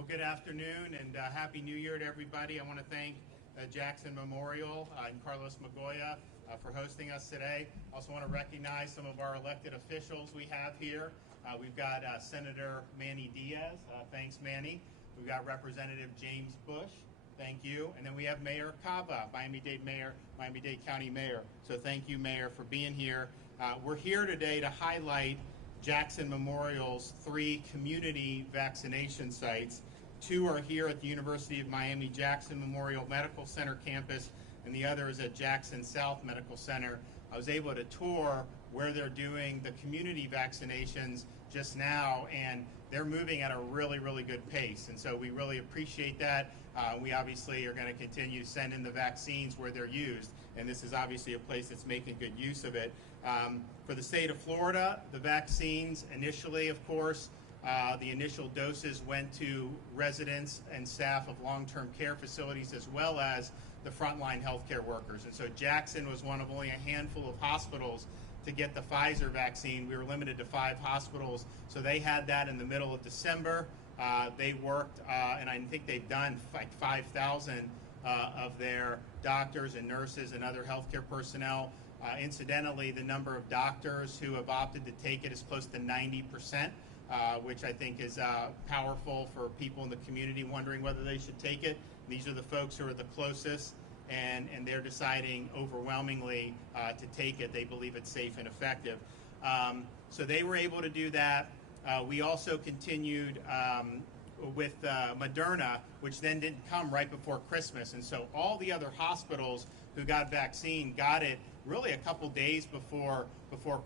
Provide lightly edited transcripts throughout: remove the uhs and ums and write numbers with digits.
Well, good afternoon and Happy New Year to everybody. I want to thank Jackson Memorial and Carlos Magoya for hosting us today. Also want to recognize some of our elected officials we have here. We've got Senator Manny Diaz. Thanks, Manny. We've got Representative James Bush. Thank you. And then we have Mayor Cava, Miami-Dade County Mayor. So thank you, Mayor, for being here. We're here today to highlight Jackson Memorial's 3 community vaccination sites. 2 are here at the University of Miami Jackson Memorial Medical Center campus, and the other is at Jackson South Medical Center. I was able to tour where they're doing the community vaccinations just now, and they're moving at a really good pace, and so we really appreciate that. We obviously are going to continue to send in the vaccines where they're used, and this is obviously a place that's making good use of it. For the state of Florida, the vaccines initially, of course, the initial doses went to residents and staff of long-term care facilities as well as the frontline healthcare workers. And so Jackson was one of only a handful of hospitals to get the Pfizer vaccine. We were limited to 5 hospitals, so they had that in the middle of December. They worked, and I think they've done like 5,000 of their doctors and nurses and other healthcare personnel. Incidentally, the number of doctors who have opted to take it is close to 90%, which I think is powerful for people in the community wondering whether they should take it. These are the folks who are the closest, and they're deciding overwhelmingly to take it. They believe it's safe and effective. So they were able to do that. We also continued with Moderna, which then didn't come right before Christmas. And so all the other hospitals who got vaccine got it really a couple days before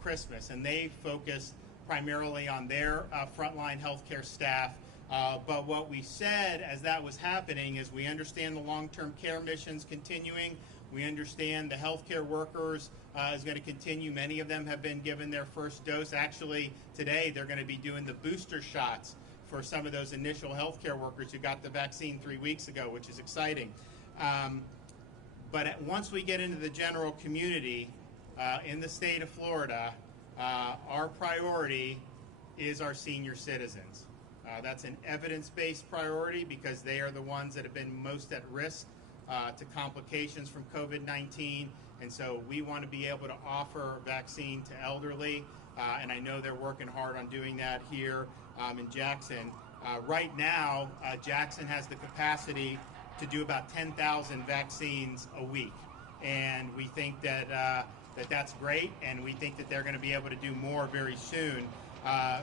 Christmas. And they focused primarily on their frontline healthcare staff. But what we said as that was happening is we understand the long-term care missions continuing. We understand the healthcare workers is going to continue. Many of them have been given their first dose. Actually, today they're going to be doing the booster shots for some of those initial healthcare workers who got the vaccine 3 weeks ago, which is exciting. But once we get into the general community in the state of Florida, our priority is our senior citizens. That's an evidence-based priority because they are the ones that have been most at risk to complications from COVID-19, and so we want to be able to offer vaccine to elderly, and I know they're working hard on doing that here in Jackson. Right now, Jackson has the capacity to do about 10,000 vaccines a week, and we think that that's great, and we think that they're going to be able to do more very soon.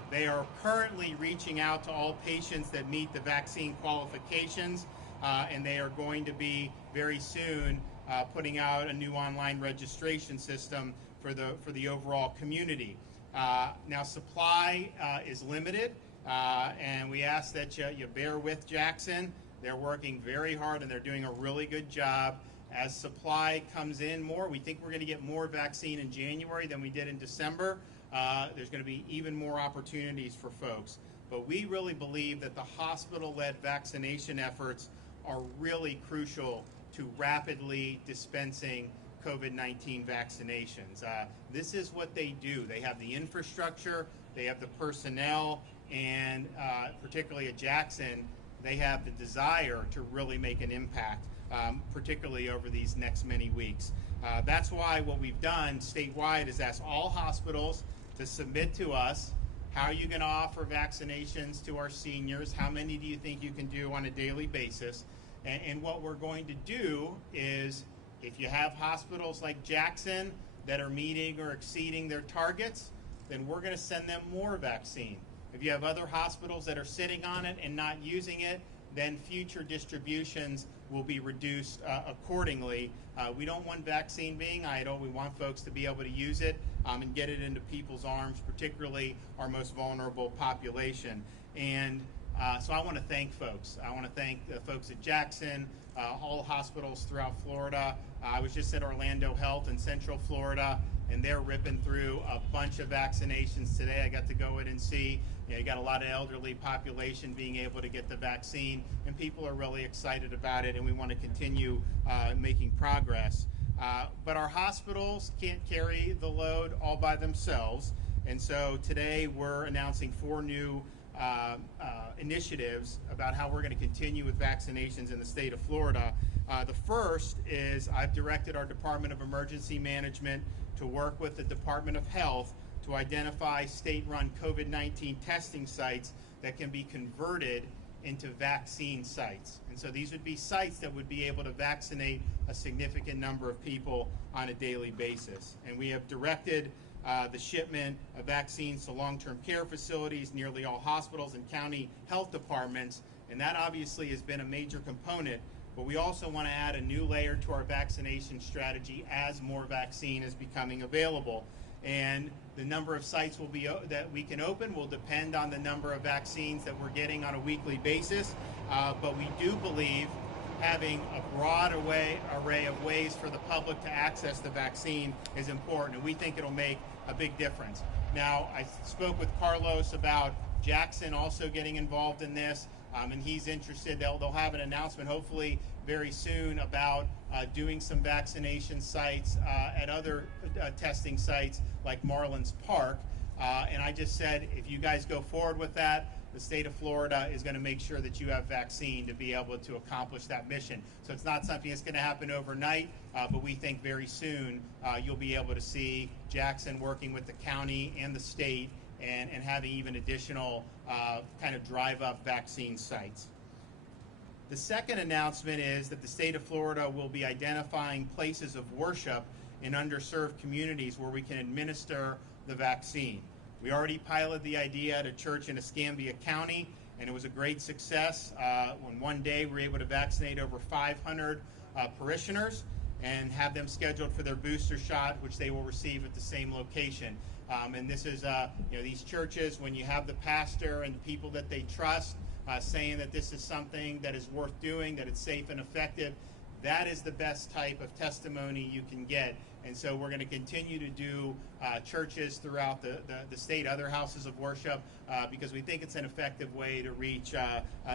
They are currently reaching out to all patients that meet the vaccine qualifications, and they are going to be very soon putting out a new online registration system for the overall community. Now, supply is limited, and we ask that you bear with Jackson. They're working very hard, and they're doing a really good job. As supply comes in more, we think we're going to get more vaccine in January than we did in December. There's going to be even more opportunities for folks. But we really believe that the hospital-led vaccination efforts are really crucial to rapidly dispensing COVID-19 vaccinations. This is what they do. They have the infrastructure, they have the personnel, and particularly at Jackson, they have the desire to really make an impact, particularly over these next many weeks. That's why what we've done statewide is ask all hospitals to submit to us, how are you going to offer vaccinations to our seniors? How many do you think you can do on a daily basis? And what we're going to do is, if you have hospitals like Jackson that are meeting or exceeding their targets, then we're going to send them more vaccine. If you have other hospitals that are sitting on it and not using it, then future distributions will be reduced accordingly. We don't want vaccine being idle. We want folks to be able to use it and get it into people's arms, particularly our most vulnerable population. And so I want to thank folks. I want to thank the folks at Jackson, all hospitals throughout Florida. I was just at Orlando Health in Central Florida, and they're ripping through a bunch of vaccinations today. I got to go in and see. You got a lot of elderly population being able to get the vaccine, and people are really excited about it, and we want to continue making progress. But our hospitals can't carry the load all by themselves, and so today we're announcing 4 new initiatives about how we're going to continue with vaccinations in the state of Florida. The first is I've directed our Department of Emergency Management to work with the Department of Health to identify state-run COVID-19 testing sites that can be converted into vaccine sites. And so these would be sites that would be able to vaccinate a significant number of people on a daily basis. And we have directed the shipment of vaccines to long-term care facilities, nearly all hospitals and county health departments, and that obviously has been a major component. But we also want to add a new layer to our vaccination strategy as more vaccine is becoming available. And the number of sites that we can open will depend on the number of vaccines that we're getting on a weekly basis. But we do believe having a broad array of ways for the public to access the vaccine is important, and we think it'll make a big difference. Now, I spoke with Carlos about Jackson also getting involved in this, and he's interested. They'll have an announcement hopefully very soon about doing some vaccination sites at other testing sites like Marlins Park. And I just said, if you guys go forward with that, the state of Florida is going to make sure that you have vaccine to be able to accomplish that mission. So it's not something that's going to happen overnight, but we think very soon you'll be able to see Jackson working with the county and the state and having even additional kind of drive-up vaccine sites. The second announcement is that the state of Florida will be identifying places of worship in underserved communities where we can administer the vaccine. We already piloted the idea at a church in Escambia County, and it was a great success. On one day, we were able to vaccinate over 500 parishioners and have them scheduled for their booster shot, which they will receive at the same location. And this is, these churches, when you have the pastor and the people that they trust saying that this is something that is worth doing, that it's safe and effective, that is the best type of testimony you can get. And so we're going to continue to do churches throughout the state, other houses of worship, because we think it's an effective way to reach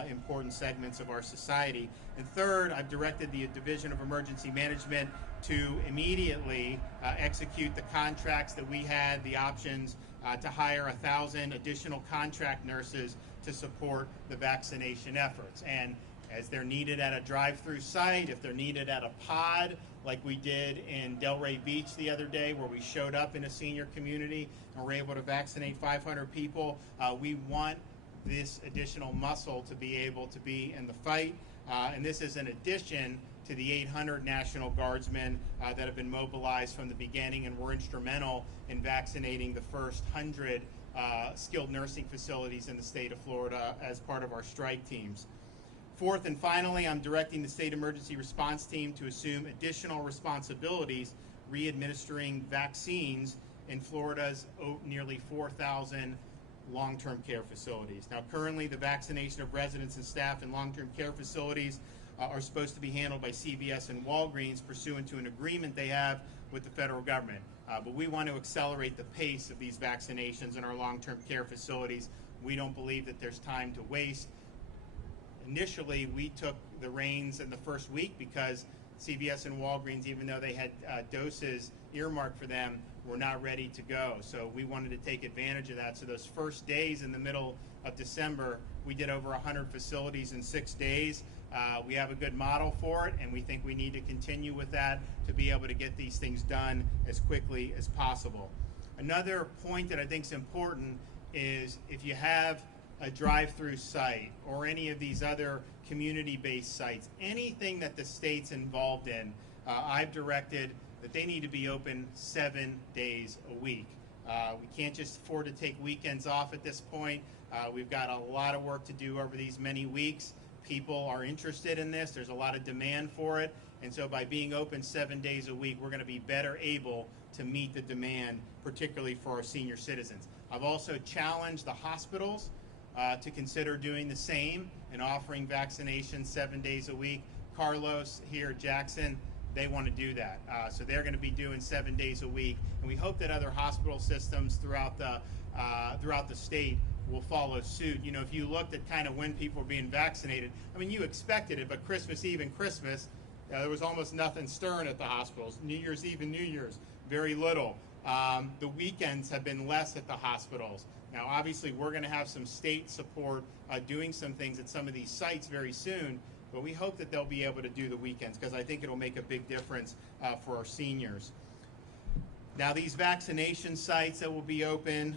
important segments of our society. And third, I've directed the Division of Emergency Management to immediately execute the contracts that we had, the options to hire 1,000 additional contract nurses to support the vaccination efforts. And as they're needed at a drive-through site, if they're needed at a pod, like we did in Delray Beach the other day, where we showed up in a senior community and were able to vaccinate 500 people, we want this additional muscle to be able to be in the fight. And this is in addition to the 800 National Guardsmen that have been mobilized from the beginning and were instrumental in vaccinating the first 100 skilled nursing facilities in the state of Florida as part of our strike teams. Fourth and finally, I'm directing the State Emergency Response Team to assume additional responsibilities re-administering vaccines in Florida's nearly 4,000 long-term care facilities. Now, currently, the vaccination of residents and staff in long-term care facilities are supposed to be handled by CVS and Walgreens pursuant to an agreement they have with the federal government. But we want to accelerate the pace of these vaccinations in our long-term care facilities. We don't believe that there's time to waste. Initially, we took the reins in the first week because CVS and Walgreens, even though they had doses earmarked for them, were not ready to go. So we wanted to take advantage of that. So those first days in the middle of December, we did over 100 facilities in 6 days. We have a good model for it, and we think we need to continue with that to be able to get these things done as quickly as possible. Another point that I think is important is if you have a drive-through site or any of these other community-based sites, anything that the state's involved in, I've directed that they need to be open 7 days a week. We can't just afford to take weekends off at this point. We've got a lot of work to do over these many weeks. People are interested in this. There's a lot of demand for it. And so by being open 7 days a week, we're going to be better able to meet the demand, particularly for our senior citizens. I've also challenged the hospitals to consider doing the same and offering vaccinations 7 days a week. Carlos here at Jackson, they want to do that. So they're going to be doing 7 days a week. And we hope that other hospital systems throughout the state will follow suit. You know, if you looked at kind of when people were being vaccinated, I mean, you expected it, but Christmas Eve and Christmas, there was almost nothing stirring at the hospitals. New Year's Eve and New Year's, very little. the weekends have been less at the hospitals. Now, obviously, we're going to have some state support doing some things at some of these sites very soon, but we hope that they'll be able to do the weekends because I think it'll make a big difference for our seniors. Now, these vaccination sites that will be open,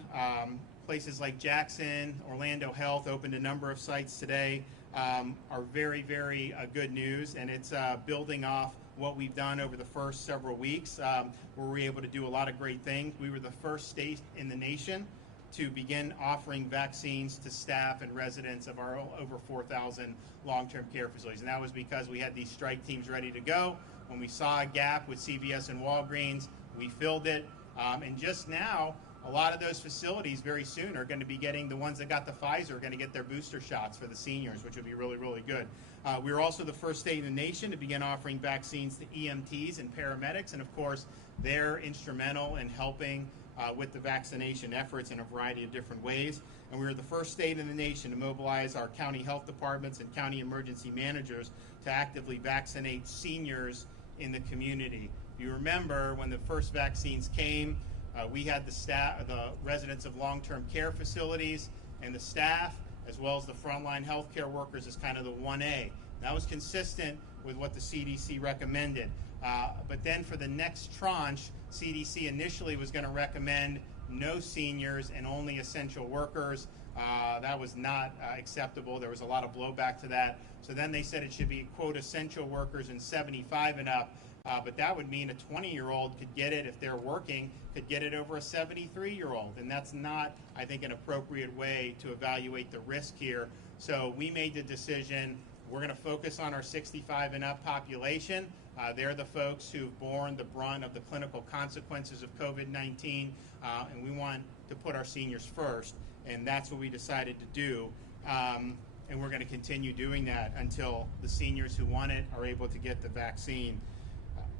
places like Jackson, Orlando Health opened a number of sites today, are very, very good news, and it's building off what we've done over the first several weeks, where we were able to do a lot of great things. We were the first state in the nation to begin offering vaccines to staff and residents of our over 4,000 long-term care facilities. And that was because we had these strike teams ready to go. When we saw a gap with CVS and Walgreens, we filled it. And just now, a lot of those facilities very soon are going to be getting, the ones that got the Pfizer are going to get their booster shots for the seniors, which would be really, really good. We were also the first state in the nation to begin offering vaccines to EMTs and paramedics. And of course, they're instrumental in helping with the vaccination efforts in a variety of different ways. And we were the first state in the nation to mobilize our county health departments and county emergency managers to actively vaccinate seniors in the community. If you remember, when the first vaccines came, we had the residents of long-term care facilities and the staff, as well as the frontline healthcare workers, as kind of the 1A. That was consistent with what the CDC recommended. But then for the next tranche, CDC initially was going to recommend no seniors and only essential workers. That was not acceptable. There was a lot of blowback to that. So then they said it should be, quote, essential workers and 75 and up. But that would mean a 20-year-old could get it, if they're working, could get it over a 73-year-old. And that's not, I think, an appropriate way to evaluate the risk here. So we made the decision, we're going to focus on our 65 and up population. They're the folks who've borne the brunt of the clinical consequences of COVID-19, and we want to put our seniors first, and that's what we decided to do. And we're going to continue doing that until the seniors who want it are able to get the vaccine.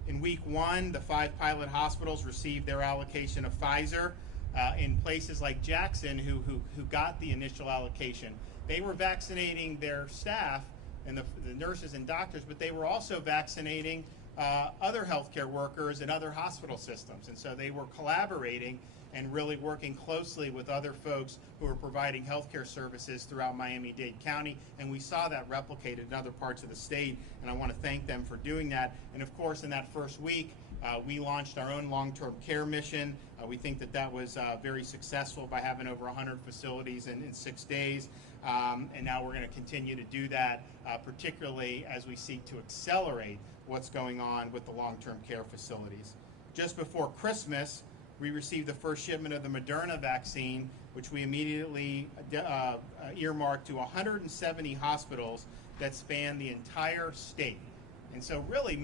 In week one, the 5 pilot hospitals received their allocation of Pfizer. In places like Jackson, who got the initial allocation, they were vaccinating their staff and the nurses and doctors, but they were also vaccinating other healthcare workers and other hospital systems. And so they were collaborating and really working closely with other folks who are providing healthcare services throughout Miami-Dade County. And we saw that replicated in other parts of the state, and I want to thank them for doing that. And of course, in that first week, we launched our own long-term care mission. We think that that was very successful by having over 100 facilities in 6 days. And now we're going to continue to do that, particularly as we seek to accelerate what's going on with the long-term care facilities. Just before Christmas, we received the first shipment of the Moderna vaccine, which we immediately earmarked to 170 hospitals that span the entire state. And so really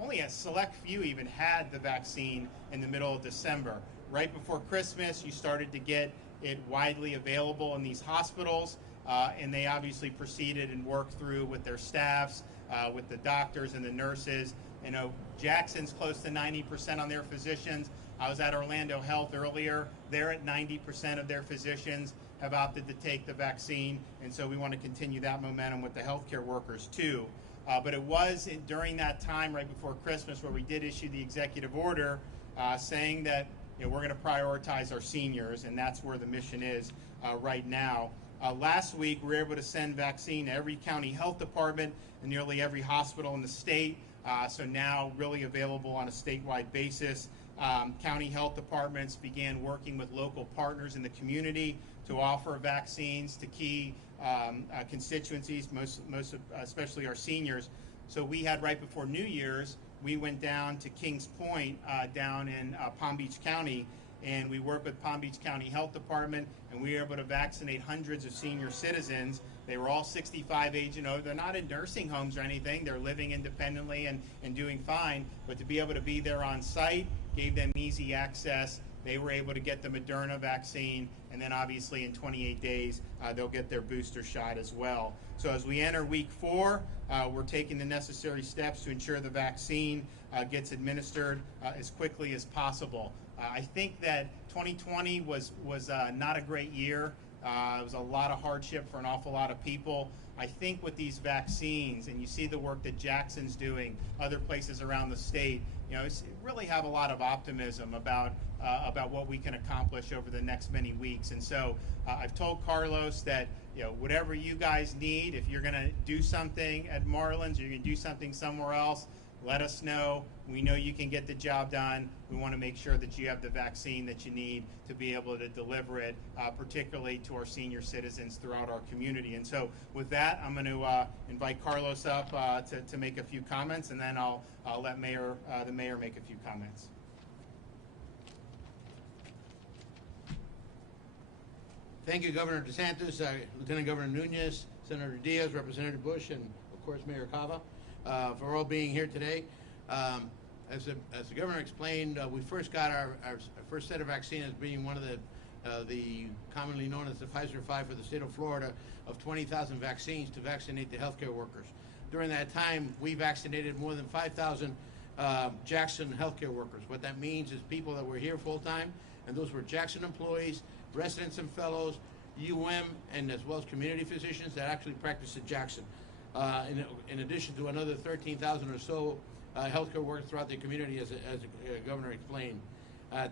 only a select few even had the vaccine in the middle of December. Right before Christmas, you started to get it widely available in these hospitals, and they obviously proceeded and worked through with their staffs, with the doctors and the nurses. You know, Jackson's close to 90% on their physicians. I was at Orlando Health earlier. They're at 90% of their physicians have opted to take the vaccine, and so we want to continue that momentum with the healthcare workers too. But it was during that time, right before Christmas, where we did issue the executive order saying that we're going to prioritize our seniors, and that's where the mission is right now. Last week, we were able to send vaccine to every county health department and nearly every hospital in the state. So now really available on a statewide basis. County health departments began working with local partners in the community to offer vaccines to key constituencies, especially our seniors. So we had, right before New Year's, we went down to Kings Point down in Palm Beach County, and we worked with Palm Beach County Health Department, and we were able to vaccinate hundreds of senior citizens. They were all 65 age and over. They're not in nursing homes or anything. They're living independently and doing fine, but to be able to be there on site gave them easy access. They were able to get the Moderna vaccine, and then obviously in 28 days, they'll get their booster shot as well. So as we enter week 4, we're taking the necessary steps to ensure the vaccine gets administered as quickly as possible. I think that 2020 was not a great year. It was a lot of hardship for an awful lot of people. I think with these vaccines, and you see the work that Jackson's doing, other places around the state, really have a lot of optimism about what we can accomplish over the next many weeks. And so I've told Carlos that whatever you guys need, if you're going to do something at Marlins, or you're going to do something somewhere else, let us know. We know you can get the job done. We want to make sure that you have the vaccine that you need to be able to deliver it, particularly to our senior citizens throughout our community. And so with that, I'm going to invite Carlos up to make a few comments, and then I'll let the mayor make a few comments. Thank you, Governor DeSantis, Lieutenant Governor Nunez, Senator Diaz, Representative Bush, and of course Mayor Cava, for all being here today. As the governor explained, we first got our first set of vaccine as being one of the commonly known as the Pfizer 5 for the state of Florida, of 20,000 vaccines to vaccinate the healthcare workers. During that time, we vaccinated more than 5,000 Jackson healthcare workers. What that means is people that were here full time, and those were Jackson employees, residents and fellows, and as well as community physicians that actually practice at Jackson. In addition to another 13,000 or so healthcare workers throughout the community, as the governor explained.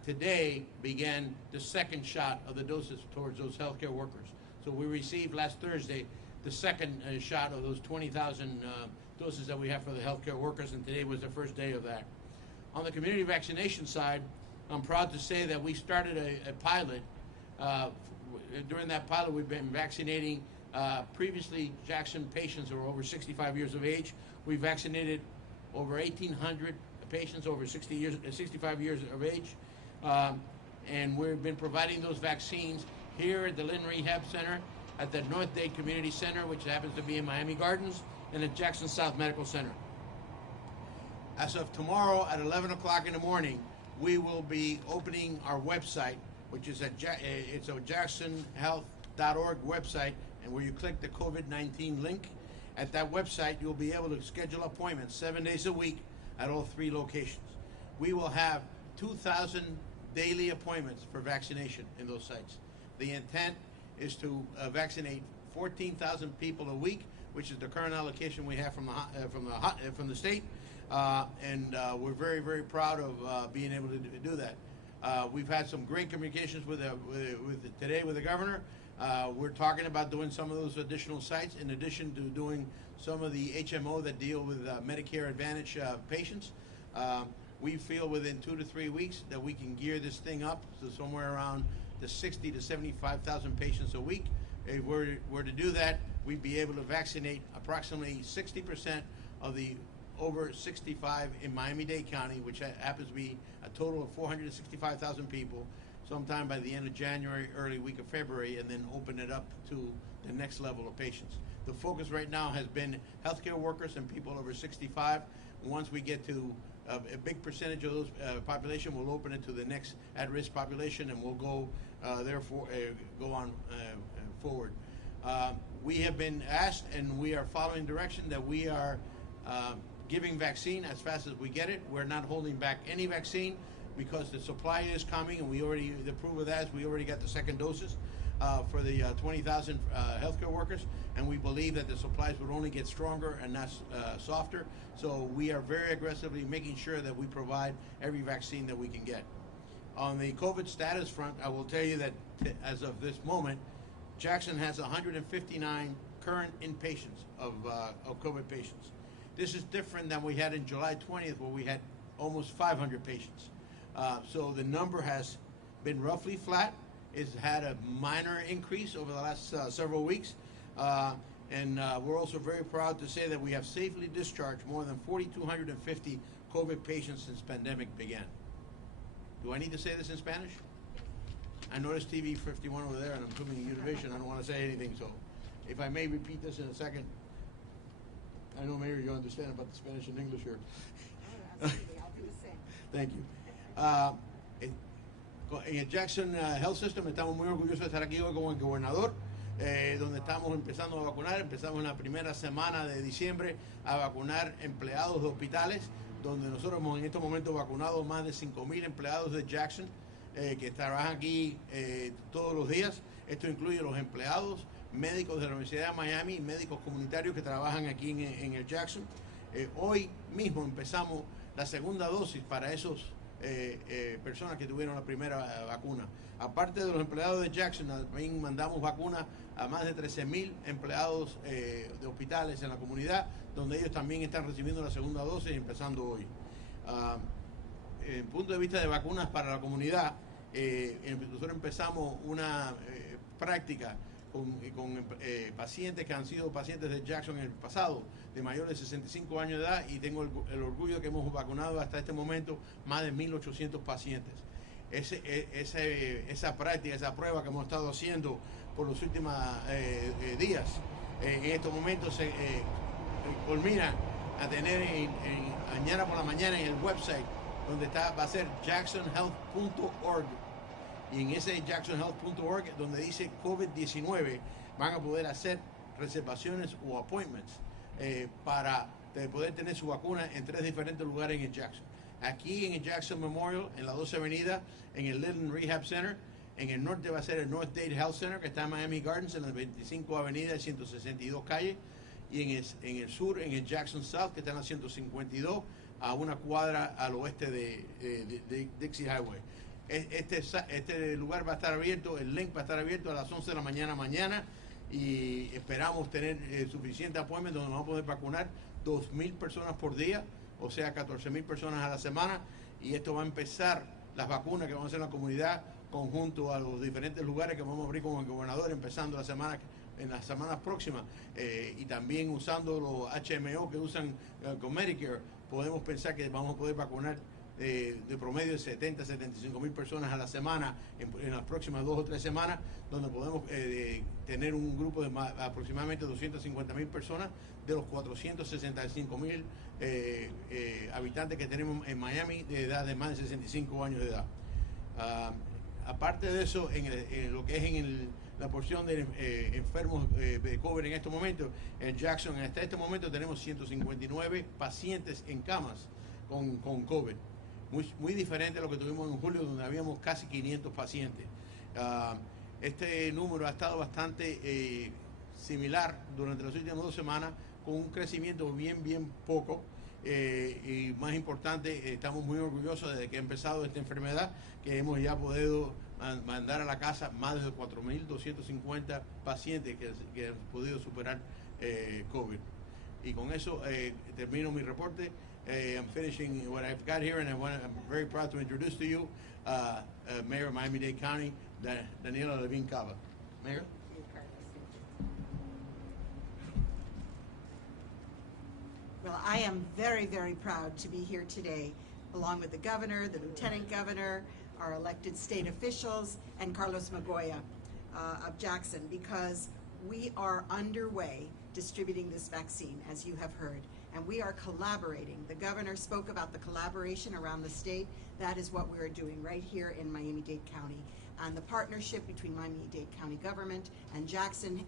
Today began the second shot of the doses towards those healthcare workers. So we received last Thursday the second shot of those 20,000 doses that we have for the healthcare workers, and today was the first day of that. On the community vaccination side, I'm proud to say that we started a pilot. During that pilot, we've been vaccinating previously Jackson patients who are over 65 years of age. We vaccinated over 1,800 patients over 65 years of age. And we've been providing those vaccines here at the Lynn Rehab Center, at the North Dade Community Center, which happens to be in Miami Gardens, and at Jackson South Medical Center. As of tomorrow at 11 o'clock in the morning, we will be opening our website, which is it's a jacksonhealth.org website, and where you click the COVID-19 link. At that website, you'll be able to schedule appointments 7 days a week at all 3 locations. We will have 2,000 daily appointments for vaccination in those sites. The intent is to vaccinate 14,000 people a week, which is the current allocation we have from the state, and we're very, very proud of being able to do that. We've had some great communications today with the governor. We're talking about doing some of those additional sites, in addition to doing some of the HMO that deal with Medicare Advantage patients. We feel within 2 to 3 weeks that we can gear this thing up to somewhere around the 60 to 75,000 patients a week. If we were to do that, we'd be able to vaccinate approximately 60% of the over 65 in Miami-Dade County, which happens to be a total of 465,000 people, sometime by the end of January, early week of February, and then open it up to the next level of patients. The focus right now has been healthcare workers and people over 65. Once we get to a big percentage of those population, we'll open it to the next at-risk population, and we'll go go on forward. We have been asked, and we are following direction, that we are giving vaccine as fast as we get it. We're not holding back any vaccine, because the supply is coming, and the proof of that is we already got the second doses for the 20,000 healthcare workers, and we believe that the supplies would only get stronger and not softer. So we are very aggressively making sure that we provide every vaccine that we can get. On the COVID status front, I will tell you that as of this moment, Jackson has 159 current inpatients of COVID patients. This is different than we had in July 20th, where we had almost 500 patients. So the number has been roughly flat. It's had a minor increase over the last several weeks. And we're also very proud to say that we have safely discharged more than 4,250 COVID patients since pandemic began. Do I need to say this in Spanish? I noticed TV 51 over there, and I'm assuming Univision. I don't want to say anything, so if I may repeat this in a second. I know, Mayor, you understand about the Spanish and English here. Absolutely, I'll do the same. Thank you. En el Jackson Health System estamos muy orgullosos de estar aquí hoy como el gobernador, donde estamos empezando a vacunar. Empezamos en la primera semana de diciembre a vacunar empleados de hospitales, donde nosotros hemos en estos momentos vacunado más de 5,000 empleados de Jackson que trabajan aquí todos los días. Esto incluye los empleados, médicos de la Universidad de Miami y médicos comunitarios que trabajan aquí en el Jackson. Hoy mismo empezamos la segunda dosis para esos personas que tuvieron la primera vacuna. Aparte de los empleados de Jackson, también mandamos vacunas a más de 13,000 empleados de hospitales en la comunidad, donde ellos también están recibiendo la segunda dosis, empezando hoy. Desde el punto de vista de vacunas para la comunidad, nosotros empezamos una práctica con pacientes que han sido pacientes de Jackson en el pasado, de mayores de 65 años de edad, y tengo el orgullo de que hemos vacunado hasta este momento más de 1,800 pacientes. Esa práctica, esa prueba que hemos estado haciendo por los últimos días, en estos momentos se culmina a tener mañana por la mañana en el website, donde va a ser jacksonhealth.org. Y en ese jacksonhealth.org, donde dice COVID-19, van a poder hacer reservaciones o appointments para poder tener su vacuna en 3 diferentes lugares en Jackson. Aquí en el Jackson Memorial, en la 12 Avenida, en el Linden Rehab Center. En el norte va a ser el North Dade Health Center, que está en Miami Gardens, en la 25 Avenida y 162 Calle. Y en el sur, en el Jackson South, que está en la 152, a una cuadra al oeste de Dixie Highway. Este lugar va a estar abierto, el link va a estar abierto a las 11 de la mañana y esperamos tener suficiente appointment donde vamos a poder vacunar 2,000 personas por día, o sea 14,000 personas a la semana, y esto va a empezar las vacunas que vamos a hacer en la comunidad conjunto a los diferentes lugares que vamos a abrir con el gobernador empezando en las semanas próximas, y también usando los HMO que usan con Medicare. Podemos pensar que vamos a poder vacunar de promedio de 75,000 personas a la semana en las próximas 2 o 3 semanas, donde podemos tener un grupo de aproximadamente 250,000 personas de los 465,000 habitantes que tenemos en Miami de edad de más de 65 años de edad. Aparte de eso, en lo que es la porción de enfermos de COVID en estos momentos, en Jackson hasta este momento tenemos 159 pacientes en camas con COVID. Muy diferente a lo que tuvimos en julio, donde habíamos casi 500 pacientes. Este número ha estado bastante similar durante las últimas 2 semanas, con un crecimiento bien poco. Y más importante, estamos muy orgullosos desde que ha empezado esta enfermedad, que hemos ya podido mandar a la casa más de 4,250 pacientes que han podido superar COVID. Y con eso termino mi reporte. I'm finishing what I've got here, and I'm very proud to introduce to you Mayor of Miami-Dade County, Daniela Levine Cava. Mayor? Well, I am very proud to be here today, along with the governor, the lieutenant governor, our elected state officials, and Carlos Magoya of Jackson, because we are underway distributing this vaccine, as you have heard, and we are collaborating. The governor spoke about the collaboration around the state. That is what we are doing right here in Miami-Dade County. And the partnership between Miami-Dade County government and Jackson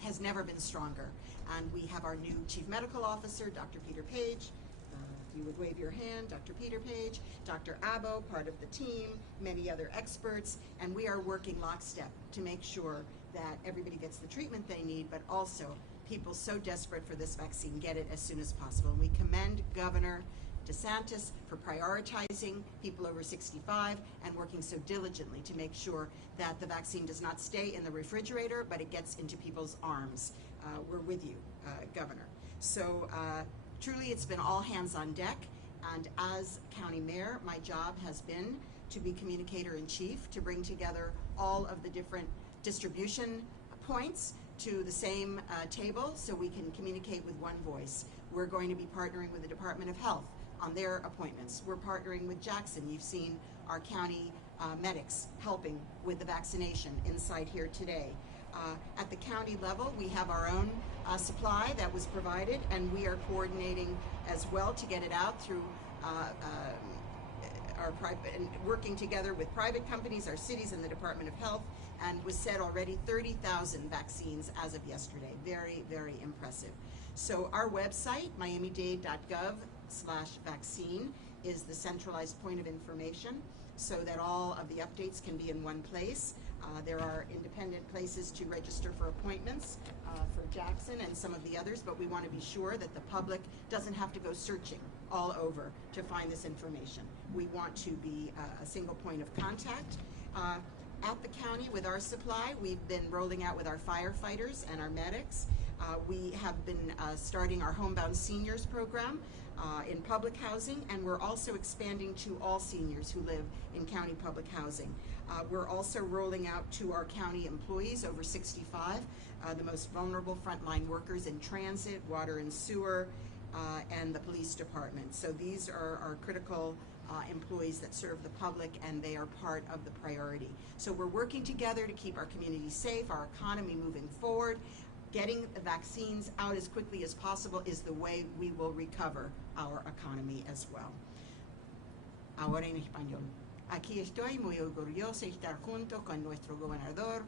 has never been stronger. And we have our new Chief Medical Officer, Dr. Peter Page. If you would wave your hand, Dr. Peter Page, Dr. Abbo, part of the team, many other experts, and we are working lockstep to make sure that everybody gets the treatment they need, but also people so desperate for this vaccine get it as soon as possible. And we commend Governor DeSantis for prioritizing people over 65 and working so diligently to make sure that the vaccine does not stay in the refrigerator, but it gets into people's arms. We're with you, Governor. So truly it's been all hands on deck, and as County Mayor, my job has been to be Communicator-in-Chief, to bring together all of the different distribution points to the same table so we can communicate with one voice. We're going to be partnering with the Department of Health on their appointments. We're partnering with Jackson. You've seen our county medics helping with the vaccination inside here today. At the county level, we have our own supply that was provided, and we are coordinating as well to get it out through our private, and working together with private companies, our cities, and the Department of Health, and was said already 30,000 vaccines as of yesterday. Very impressive. So our website, miamidade.gov/vaccine, is the centralized point of information so that all of the updates can be in one place. There are independent places to register for appointments for Jackson and some of the others, but we want to be sure that the public doesn't have to go searching all over to find this information. We want to be a single point of contact. At the county with our supply, we've been rolling out with our firefighters and our medics. We have been starting our Homebound Seniors program in public housing, and we're also expanding to all seniors who live in county public housing. We're also rolling out to our county employees over 65, the most vulnerable frontline workers in transit, water and sewer, and the police department. So these are our critical employees that serve the public, and they are part of the priority. So we're working together to keep our community safe, our economy moving forward. Getting the vaccines out as quickly as possible is the way we will recover our economy as well. Ahora en español. Aquí estoy muy orgullosa de estar junto con nuestro gobernador,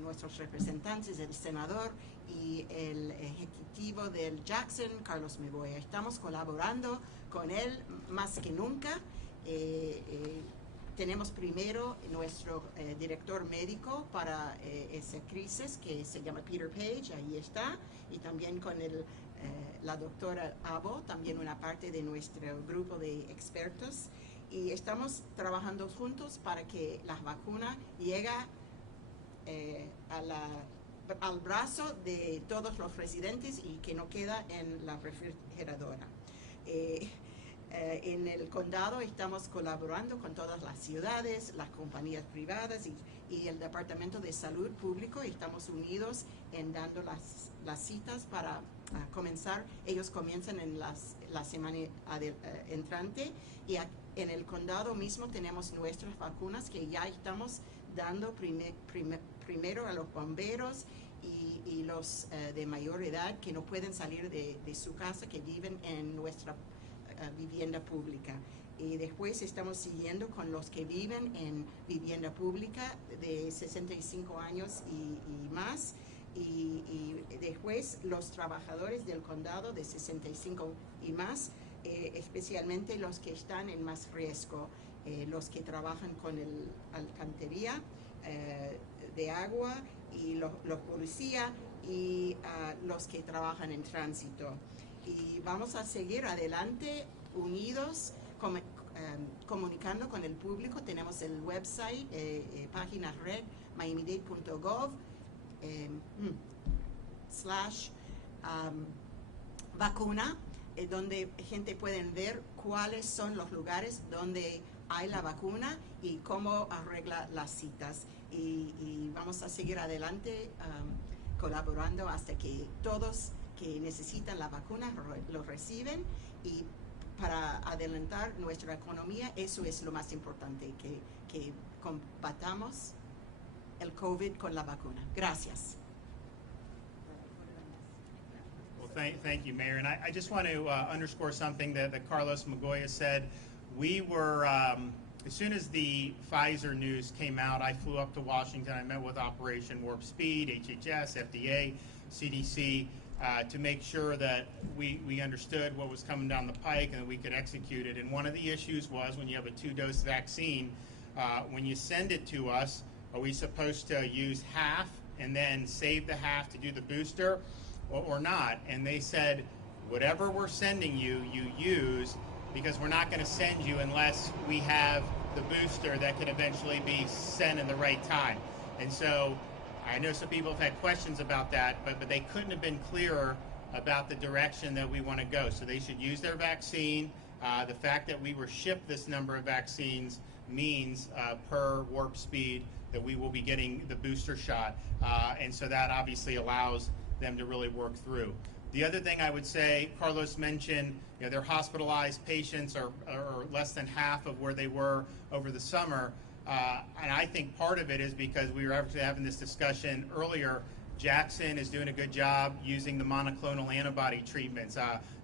nuestros representantes, el senador y el ejecutivo del Jackson, Carlos Meboya. Estamos colaborando con él más que nunca. Tenemos primero nuestro director médico para esa crisis, que se llama Peter Page, ahí está, y también con la doctora Abo, también una parte de nuestro grupo de expertos, y estamos trabajando juntos para que las vacunas lleguen al brazo de todos los residentes y que no queda en la refrigeradora. En el condado estamos colaborando con todas las ciudades, las compañías privadas y el Departamento de Salud Público. Estamos unidos en dando las citas para comenzar. Ellos comienzan en la semana entrante, y en el condado mismo tenemos nuestras vacunas que ya estamos dando primero a los bomberos y los de mayor edad que no pueden salir de su casa, que viven en nuestra vivienda pública. Y después estamos siguiendo con los que viven en vivienda pública de 65 años y más, y después los trabajadores del condado de 65 y más, especialmente los que están en más riesgo, los que trabajan con el alcantarilla de agua, y los policías y los que trabajan en tránsito. Y vamos a seguir adelante unidos, comunicando con el público. Tenemos el website, página red, miamidade.gov /vacuna, donde gente puede ver cuáles son los lugares donde hay la vacuna y cómo arregla las citas. Y vamos a seguir adelante colaborando hasta que todos que necesitan la vacuna lo reciben, y para adelantar nuestra economía, eso es lo más importante, que combatamos el COVID con la vacuna. Gracias. Well, thank you, Mayor. And I just want to underscore something that Carlos Magoya said. We were, as soon as the Pfizer news came out, I flew up to Washington. I met with Operation Warp Speed, HHS, FDA, CDC, to make sure that we understood what was coming down the pike and that we could execute it. And one of the issues was, when you have a 2-dose vaccine, when you send it to us, are we supposed to use half and then save the half to do the booster, or not? And they said, whatever we're sending you, you use, because we're not going to send you unless we have the booster that can eventually be sent in the right time. And so I know some people have had questions about that, but they couldn't have been clearer about the direction that we want to go. So they should use their vaccine. The fact that we were shipped this number of vaccines means, per Warp Speed, that we will be getting the booster shot. And so that obviously allows them to really work through. The other thing I would say, Carlos mentioned, their hospitalized patients are less than half of where they were over the summer. And I think part of it is because we were actually having this discussion earlier. Jackson is doing a good job using the monoclonal antibody treatments.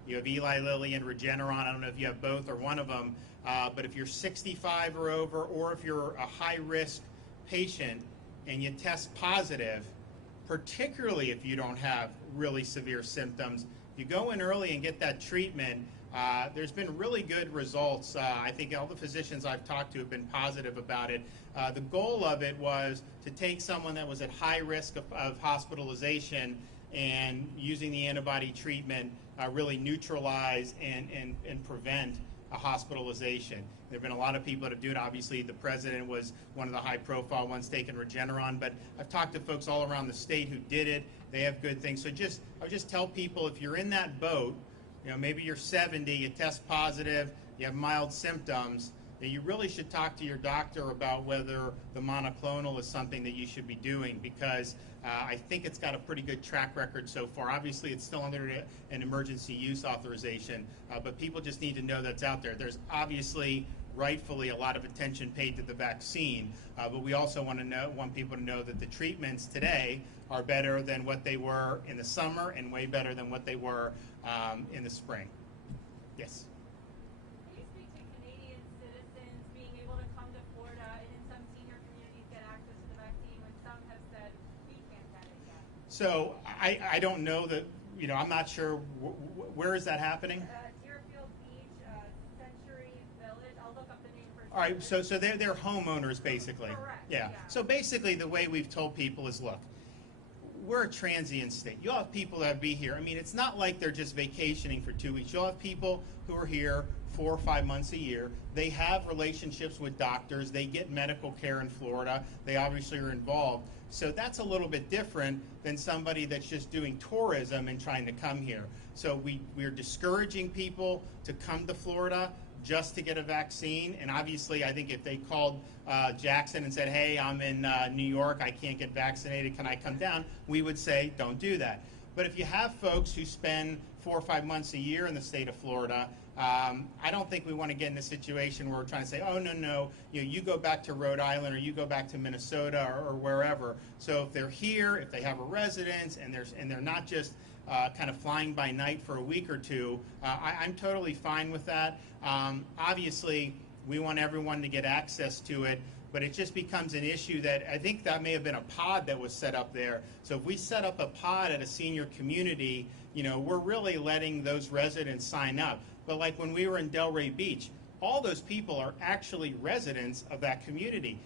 You have Eli Lilly and Regeneron. I don't know if you have both or one of them. But if you're 65 or over, or if you're a high-risk patient and you test positive, particularly if you don't have really severe symptoms. If you go in early and get that treatment, there's been really good results. I think all the physicians I've talked to have been positive about it. The goal of it was to take someone that was at high risk of hospitalization and using the antibody treatment really neutralize and prevent a hospitalization. There have been a lot of people that have done it. Obviously, the president was one of the high-profile ones taking Regeneron, but I've talked to folks all around the state who did it. They have good things. So I would just tell people, if you're in that boat, maybe you're 70, you test positive, you have mild symptoms, that you really should talk to your doctor about whether the monoclonal is something that you should be doing, because I think it's got a pretty good track record so far. Obviously, it's still under an emergency use authorization, but people just need to know that's out there. There's obviously, rightfully, a lot of attention paid to the vaccine, but we also want people to know that the treatments today are better than what they were in the summer and way better than what they were in the spring. Yes? Can you speak to Canadian citizens being able to come to Florida and in some senior communities get access to the vaccine when some have said we can't get it yet? So I don't know that, I'm not sure, where is that happening? Deerfield Beach, Century Village, I'll look up the name for All right, so they're homeowners, basically. Correct, Yeah. yeah. So basically the way we've told people is, look, we're a transient state. You'll have people that be here. I mean, it's not like they're just vacationing for 2 weeks. You'll have people who are here 4 or 5 months a year. They have relationships with doctors. They get medical care in Florida. They obviously are involved. So that's a little bit different than somebody that's just doing tourism and trying to come here. So we're discouraging people to come to Florida just to get a vaccine. And obviously, I think if they called Jackson and said, hey, I'm in New York, I can't get vaccinated, can I come down? We would say, don't do that. But if you have folks who spend 4 or 5 months a year in the state of Florida, I don't think we want to get in a situation where we're trying to say, oh, no, you go back to Rhode Island or you go back to Minnesota or wherever. So if they're here, if they have a residence, and they're not just kind of flying by night for a week or two, I'm totally fine with that. Obviously, we want everyone to get access to it, but it just becomes an issue that I think that may have been a pod that was set up there. So if we set up a pod at a senior community, we're really letting those residents sign up. But like when we were in Delray Beach, all those people are actually residents of that community.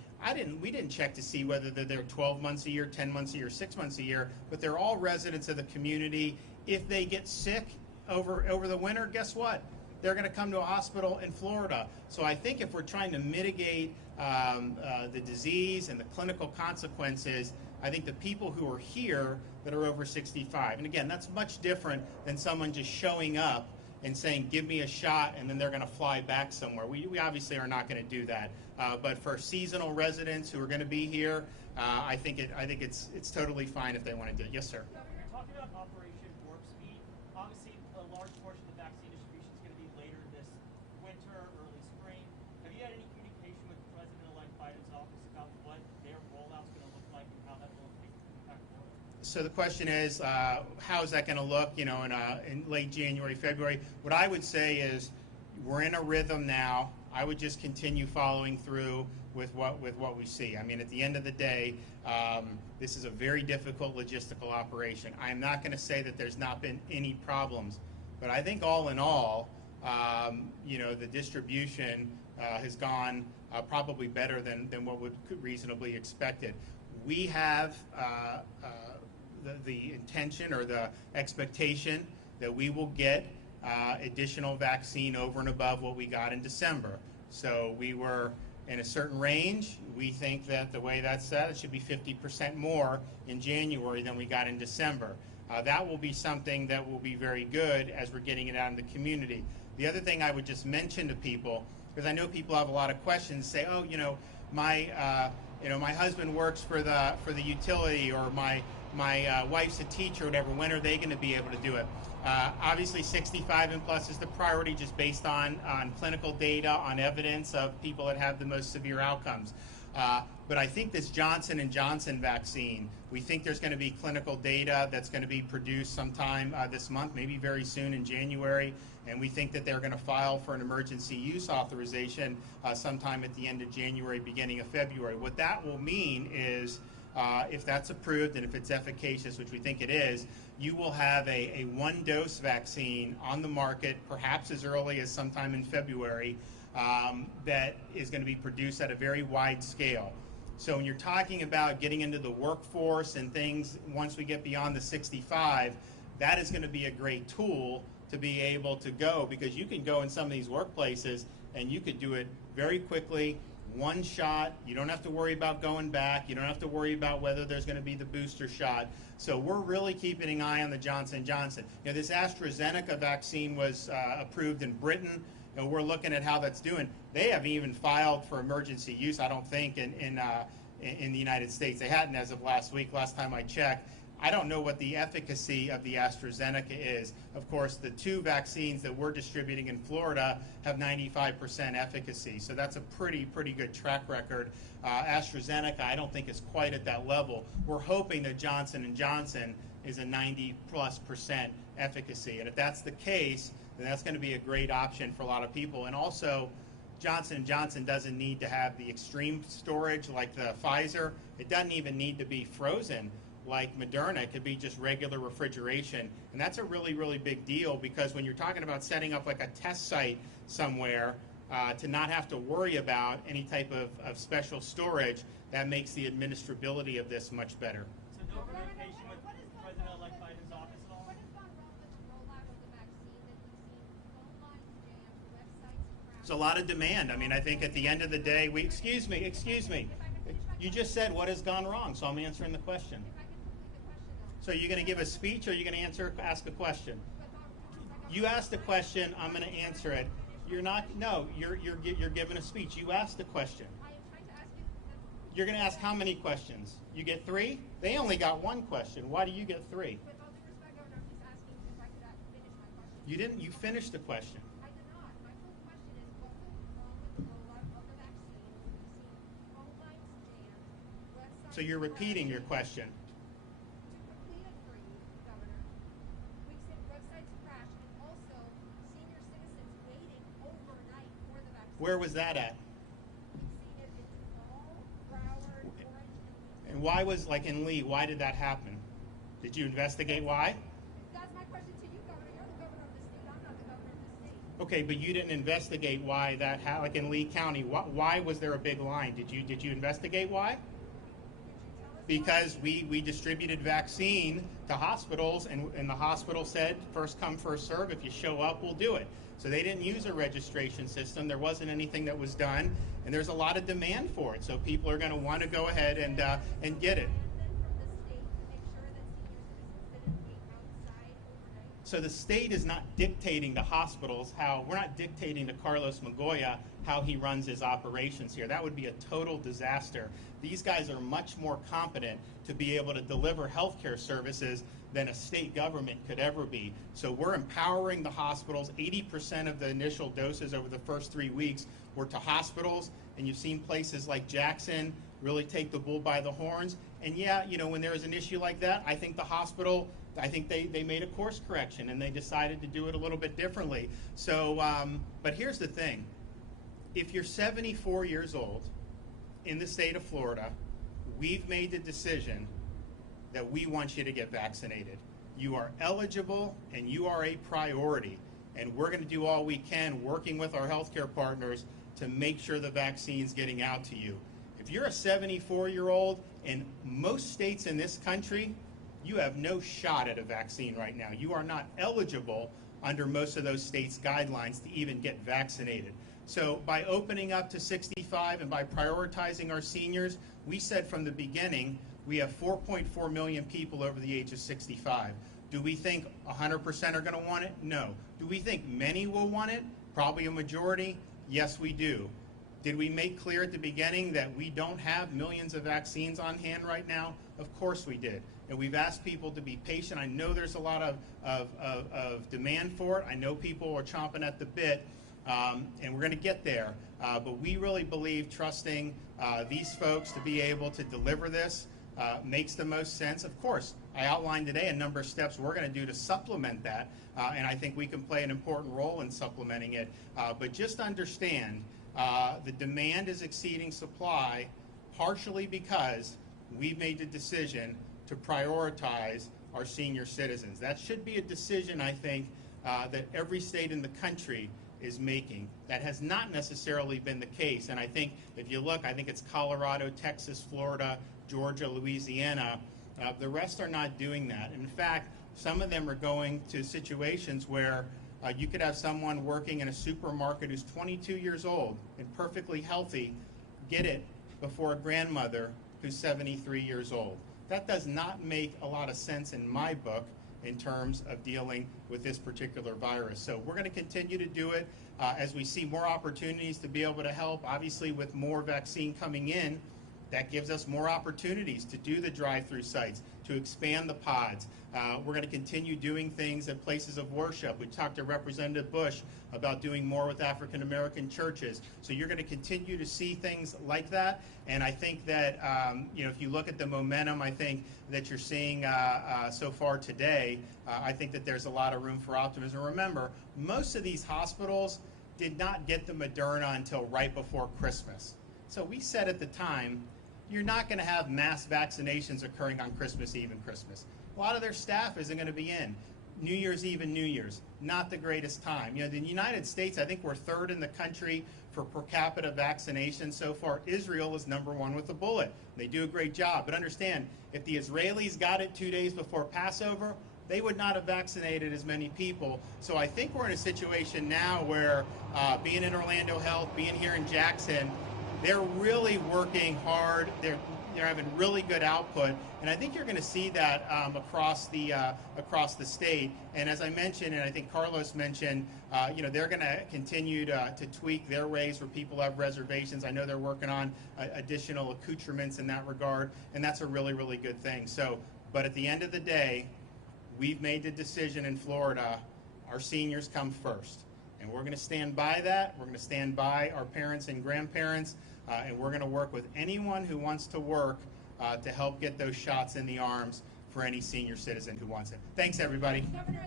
We didn't check to see whether they're 12 months a year, 10 months a year, 6 months a year, but they're all residents of the community. If they get sick over the winter, guess what? They're going to come to a hospital in Florida. So I think if we're trying to mitigate the disease and the clinical consequences, I think the people who are here that are over 65, and again, that's much different than someone just showing up and saying, give me a shot, and then they're going to fly back somewhere. We obviously are not going to do that. But for seasonal residents who are going to be here, I think it's totally fine if they want to do it. Yes, sir. You're talking about Operation Warp Speed. Obviously, a large portion of the vaccine distribution is going to be later this winter, early spring. Have you had any communication with President-elect Biden's office about what their rollout's going to look like and how that will impact Florida? So the question is, how is that going to look, in late January, February? What I would say is, we're in a rhythm now. I would just continue following through with what we see. I mean, at the end of the day, this is a very difficult logistical operation. I'm not going to say that there's not been any problems, but I think all in all, the distribution has gone probably better than what could reasonably expected. We have the intention or the expectation that we will get additional vaccine over and above what we got in December. So we were in a certain range. We think that the way that's set, it should be 50% more in January than we got in December. That will be something that will be very good as we're getting it out in the community. The other thing I would just mention to people, because I know people have a lot of questions, say, oh, my husband works for the utility, or my wife's a teacher or whatever, when are they going to be able to do it? Obviously 65 and plus is the priority, just based on clinical data, on evidence of people that have the most severe outcomes. But I think this Johnson & Johnson vaccine, we think there's going to be clinical data that's going to be produced sometime this month, maybe very soon in January, and we think that they're going to file for an emergency use authorization sometime at the end of January, beginning of February. What that will mean is if that's approved and if it's efficacious, which we think it is, you will have a one-dose vaccine on the market, perhaps as early as sometime in February, that is going to be produced at a very wide scale. So when you're talking about getting into the workforce and things, once we get beyond the 65, that is going to be a great tool to be able to go, because you can go in some of these workplaces and you could do it very quickly, one shot. You don't have to worry about going back. You don't have to worry about whether there's going to be the booster shot. So we're really keeping an eye on the Johnson & Johnson. You know, this AstraZeneca vaccine was approved in Britain. You know, we're looking at how that's doing. They haven't even filed for emergency use, I don't think, in the United States. They hadn't as of last week, last time I checked. I don't know what the efficacy of the AstraZeneca is. Of course, the two vaccines that we're distributing in Florida have 95% efficacy, so that's a pretty good track record. AstraZeneca, I don't think is quite at that level. We're hoping that Johnson & Johnson is a 90+% efficacy, and if that's the case, then that's going to be a great option for a lot of people. And also, Johnson & Johnson doesn't need to have the extreme storage like the Pfizer. It doesn't even need to be frozen like Moderna. It could be just regular refrigeration. And that's a really big deal, because when you're talking about setting up like a test site somewhere, to not have to worry about any type of special storage, that makes the administrability of this much better. So no communication with President-elect Biden's office at all? What has gone wrong with the rollout of the vaccine that you've seen phone lines jammed, websites crashed? It's a lot of demand. I mean, I think at the end of the day, excuse me. You just said what has gone wrong, so I'm answering the question. If I can complete the question though. So you're going to give a speech, or you're going to ask a question? You asked a question, I'm going to answer it. You're not, no, you're giving a speech. You asked a question. I am trying to ask you. You're going to ask how many questions? You get 3? They only got 1 question. Why do you get 3? With all due respect, Governor, I'm just asking if I could finish my question. You didn't, you finished the question. I did not. My full question is what was wrong with the rollout of the vaccine? We've seen phone lines jammed, websites. So you're repeating your question. To complete it for you, Governor, we've seen websites crash and also senior citizens waiting overnight for the vaccine. Where was that at? We've seen it in Duval, Broward, Orange, and And why was, like in Lee, why did that happen? Did you investigate why? that's my question to you, Governor. You're the governor of the state. I'm not the governor of the state. Okay, but you didn't investigate why that, like in Lee County, why was there a big line? Did you investigate why? Because we distributed vaccine to hospitals, and the hospital said, first come, first serve. If you show up, we'll do it. So they didn't use a registration system. There wasn't anything that was done, and there's a lot of demand for it. So people are going to want to go ahead and get it. Then from the state to make sure that senior citizens didn't wait outside overnight. So the state is not dictating to hospitals we're not dictating to Carlos Magoya how he runs his operations here. That would be a total disaster. These guys are much more competent to be able to deliver healthcare services than a state government could ever be. So we're empowering the hospitals. 80% of the initial doses over the first 3 weeks were to hospitals, and you've seen places like Jackson really take the bull by the horns. And yeah, you know, when there is an issue like that, I think the hospital, I think they made a course correction and they decided to do it a little bit differently. So, but here's the thing. If you're 74 years old in the state of Florida, we've made the decision that we want you to get vaccinated. You are eligible and you are a priority. And we're going to do all we can working with our healthcare partners to make sure the vaccine's getting out to you. If you're a 74-year-old in most states in this country, you have no shot at a vaccine right now. You are not eligible under most of those states' guidelines to even get vaccinated. So by opening up to 65 and by prioritizing our seniors, we said from the beginning we have 4.4 million people over the age of 65. Do we think 100% are going to want it? No. Do we think many will want it? Probably a majority. Yes, we do. Did we make clear at the beginning that we don't have millions of vaccines on hand right now? Of course we did. And we've asked people to be patient. I know there's a lot of demand for it. I know people are chomping at the bit, and we're going to get there. But we really believe trusting these folks to be able to deliver this makes the most sense. Of course, I outlined today a number of steps we're going to do to supplement that, and I think we can play an important role in supplementing it. But just understand, the demand is exceeding supply partially because we've made the decision to prioritize our senior citizens. That should be a decision, I think, that every state in the country is making. That has not necessarily been the case. And I think if you look, I think it's Colorado, Texas, Florida, Georgia, Louisiana. The rest are not doing that. In fact, some of them are going to situations where you could have someone working in a supermarket who's 22 years old and perfectly healthy get it before a grandmother who's 73 years old. That does not make a lot of sense in my book in terms of dealing with this particular virus. So we're going to continue to do it as we see more opportunities to be able to help. Obviously, with more vaccine coming in, that gives us more opportunities to do the drive-through sites, to expand the pods. We're going to continue doing things at places of worship. We talked to Representative Bush about doing more with African American churches. So you're going to continue to see things like that. And I think that, if you look at the momentum, I think that you're seeing so far today, I think that there's a lot of room for optimism. Remember, most of these hospitals did not get the Moderna until right before Christmas. So we said at the time, you're not going to have mass vaccinations occurring on Christmas Eve and Christmas. A lot of their staff isn't going to be in. New Year's Eve and New Year's, not the greatest time. The United States, I think we're third in the country for per capita vaccination so far. Israel is number one with a bullet. They do a great job. But understand, if the Israelis got it 2 days before Passover, they would not have vaccinated as many people. So I think we're in a situation now where being in Orlando Health, being here in Jackson, they're really working hard. They're having really good output, and I think you're going to see that across the state. And as I mentioned, and I think Carlos mentioned, they're going to continue to tweak their ways where people have reservations. I know they're working on additional accoutrements in that regard, and that's a really, really good thing. So, but at the end of the day, we've made the decision in Florida. Our seniors come first. And we're going to stand by that. We're going to stand by our parents and grandparents, and we're going to work with anyone who wants to work to help get those shots in the arms for any senior citizen who wants it. Thanks, everybody. Governor,